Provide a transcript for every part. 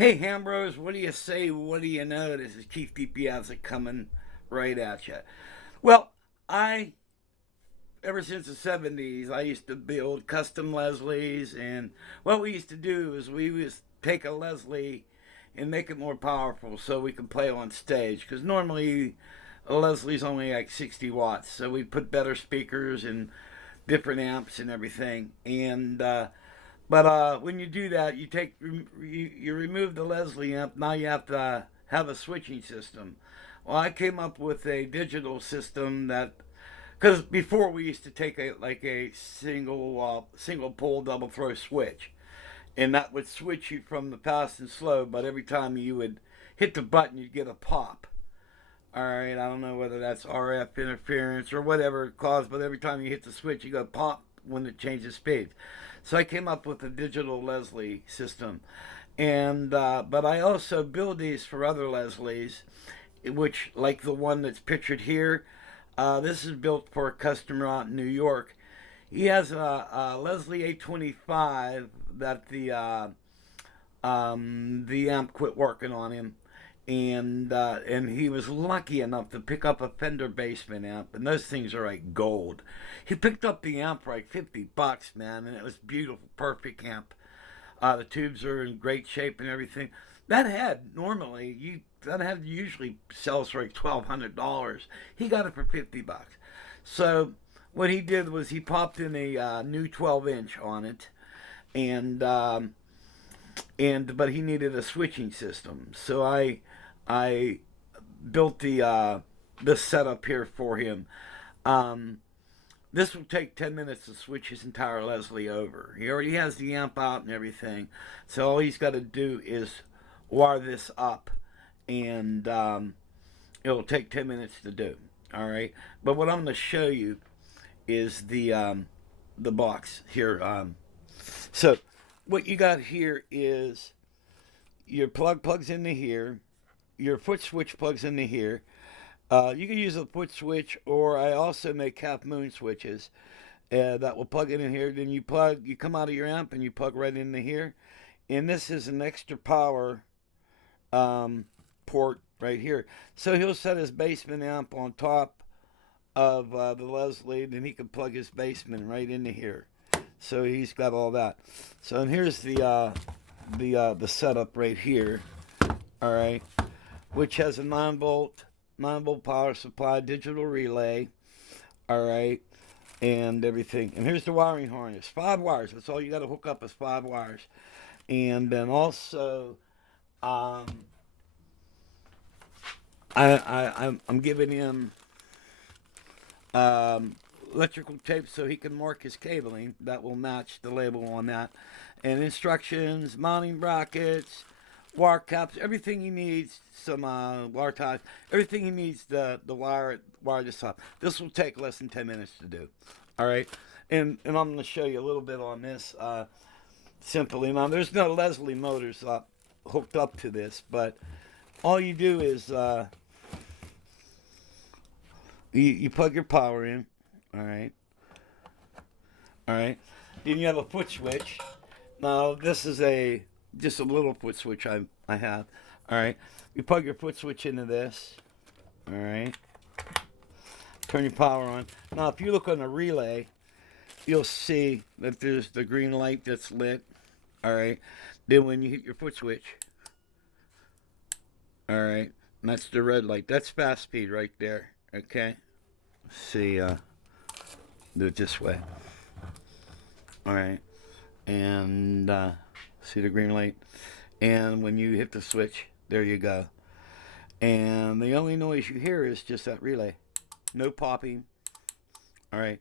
Hey Hambros, what do you say? What do you know? This is Keith DiPiazza coming right at you. Well, I ever since the '70s, I used to build custom Leslies, and what we used to do is we would take a Leslie and make it more powerful so we could play on stage. Because normally a Leslie's only like 60 watts, so we put better speakers and different amps and everything. But when you do that, you remove the Leslie amp. Now you have to have a switching system. Well, I came up with a digital system that because before we used to take a single pole double throw switch, and that would switch you from the fast and slow. But every time you would hit the button, you'd get a pop. All right, I don't know whether that's RF interference or whatever it caused, but every time you hit the switch, you go pop when it changes speed. So I came up with a digital Leslie system, and but I also build these for other Leslies, which like the one that's pictured here. This is built for a customer out in New York. He has a Leslie 825 that the amp quit working on him, and he was lucky enough to pick up a Fender Bassman amp, and those things are like gold. He picked up the amp for like $50, man, and it was beautiful, perfect amp. The tubes are in great shape and everything. That head usually sells for like $1,200. He got it for $50. So what he did was he popped in a new 12-inch on it, and but he needed a switching system. So I built the setup here for him. Um, this will take 10 minutes to switch his entire Leslie over. He already has the amp out and everything, so all he's got to do is wire this up, and it'll take 10 minutes to do. All right, but what I'm going to show you is the box here. So what you got here is your plugs into here, your foot switch plugs into here. You can use a foot switch, or I also make half moon switches that will plug it in here. Then you come out of your amp and you plug right into here. And this is an extra power port right here. So he'll set his Bassman amp on top of the Leslie, then he can plug his Bassman right into here. So he's got all that. So and here's the setup right here. All right, which has a 9 volt power supply, digital relay. All right, and everything. And here's the wiring harness. 5 wires. That's all you got to hook up is 5 wires. And then also, um, I'm giving him um, electrical tape so he can mark his cabling that will match the label on that, and instructions, mounting brackets, wire caps, everything he needs. Some wire ties, everything he needs. The wire this up. This will take less than 10 minutes to do. All right, and I'm going to show you a little bit on this simply. Now there's no Leslie motors hooked up to this, but all you do is you plug your power in. All right. All right. Then you have a foot switch. Now this is a just a little foot switch I have. All right. You plug your foot switch into this. All right. Turn your power on. Now if you look on the relay, you'll see that there's the green light that's lit. All right. Then when you hit your foot switch, all right, and that's the red light. That's fast speed right there. Okay. Let's see. Do it this way. All right. And see the green light. And when you hit the switch, there you go. And the only noise you hear is just that relay. No popping. All right.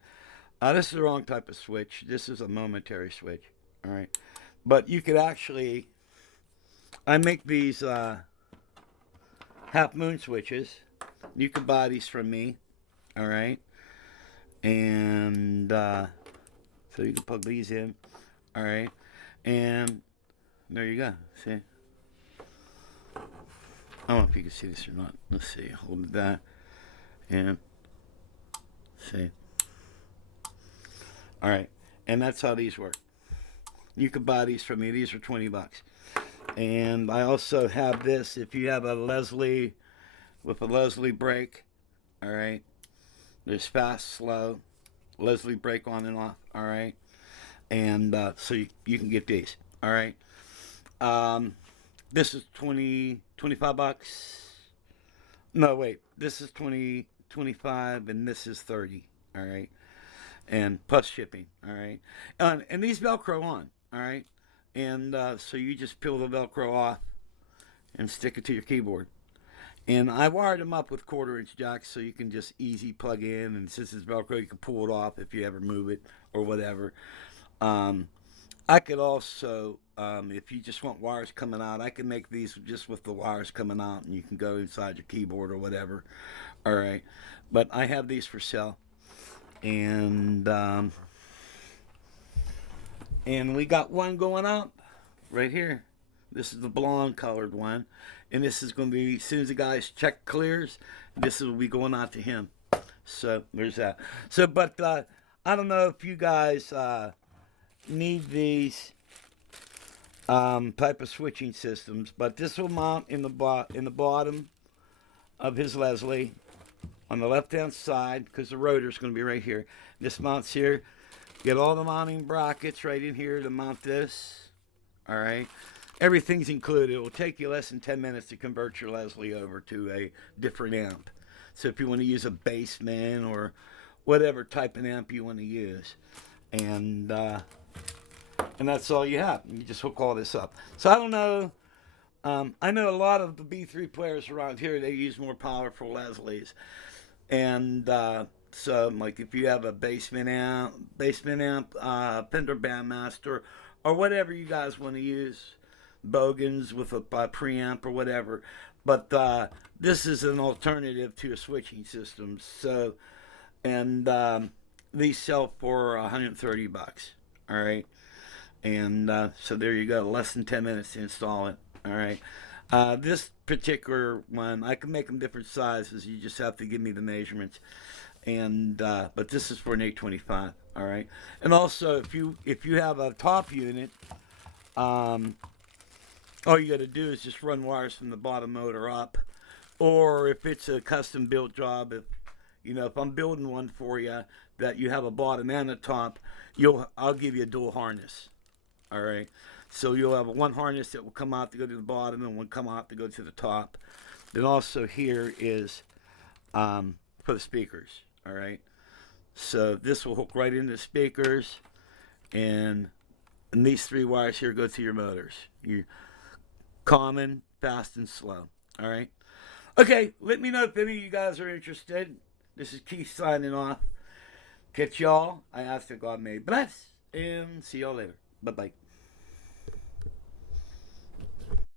This is the wrong type of switch. This is a momentary switch. All right. But you could actually, I make these half moon switches. You could buy these from me. All right. And so you can plug these in. All right. And there you go. See? I don't know if you can see this or not. Let's see. Hold that. And see. All right. And that's how these work. You could buy these from me. These are $20. And I also have this if you have a Leslie with a Leslie brake. All right. There's fast, slow, Leslie brake on and off. All right. And so you can get these. All right. Um, this is 25 bucks. No, wait. This is 25, and this is 30. All right. And plus shipping. All right. And these Velcro on. All right. And so you just peel the Velcro off and stick it to your keyboard. And I wired them up with 1/4 inch jacks so you can just easy plug in. And since it's Velcro, you can pull it off if you ever move it or whatever. Um, I could also, if you just want wires coming out, I can make these just with the wires coming out, and you can go inside your keyboard or whatever. All right, but I have these for sale, and we got one going up right here. This is the blonde colored one, and this is going to be as soon as the guy's check clears, this will be going out to him. So there's that. So, but I don't know if you guys need these type of switching systems, but this will mount in the bottom of his Leslie on the left hand side because the rotor is going to be right here. This mounts here. Get all the mounting brackets right in here to mount this. All right. Everything's included. It will take you less than 10 minutes to convert your Leslie over to a different amp. So if you want to use a Bassman or whatever type of amp you want to use, and that's all you have. You just hook all this up. So I don't know. I know a lot of the B3 players around here, they use more powerful Leslies, and so like if you have a Bassman amp, Fender Bandmaster, or whatever you guys want to use, Bogans with a preamp or whatever. But this is an alternative to a switching system. So, and these sell for 130 bucks. All right. And so there you go. Less than 10 minutes to install it. All right. This particular one, I can make them different sizes. You just have to give me the measurements. And but this is for an 825. All right. And also, if you have a top unit, all you got to do is just run wires from the bottom motor up, or if it's a custom built job, if I'm building one for you that you have a bottom and a top, I'll give you a dual harness. All right, so you'll have one harness that will come out to go to the bottom and one come out to go to the top. Then also here is for the speakers. All right, so this will hook right into the speakers, and these 3 wires here go to your motors. Common, fast, and slow. All right. Okay, let me know if any of you guys are interested. This is Keith signing off. Catch y'all. I ask that God may bless, and see y'all later. Bye-bye.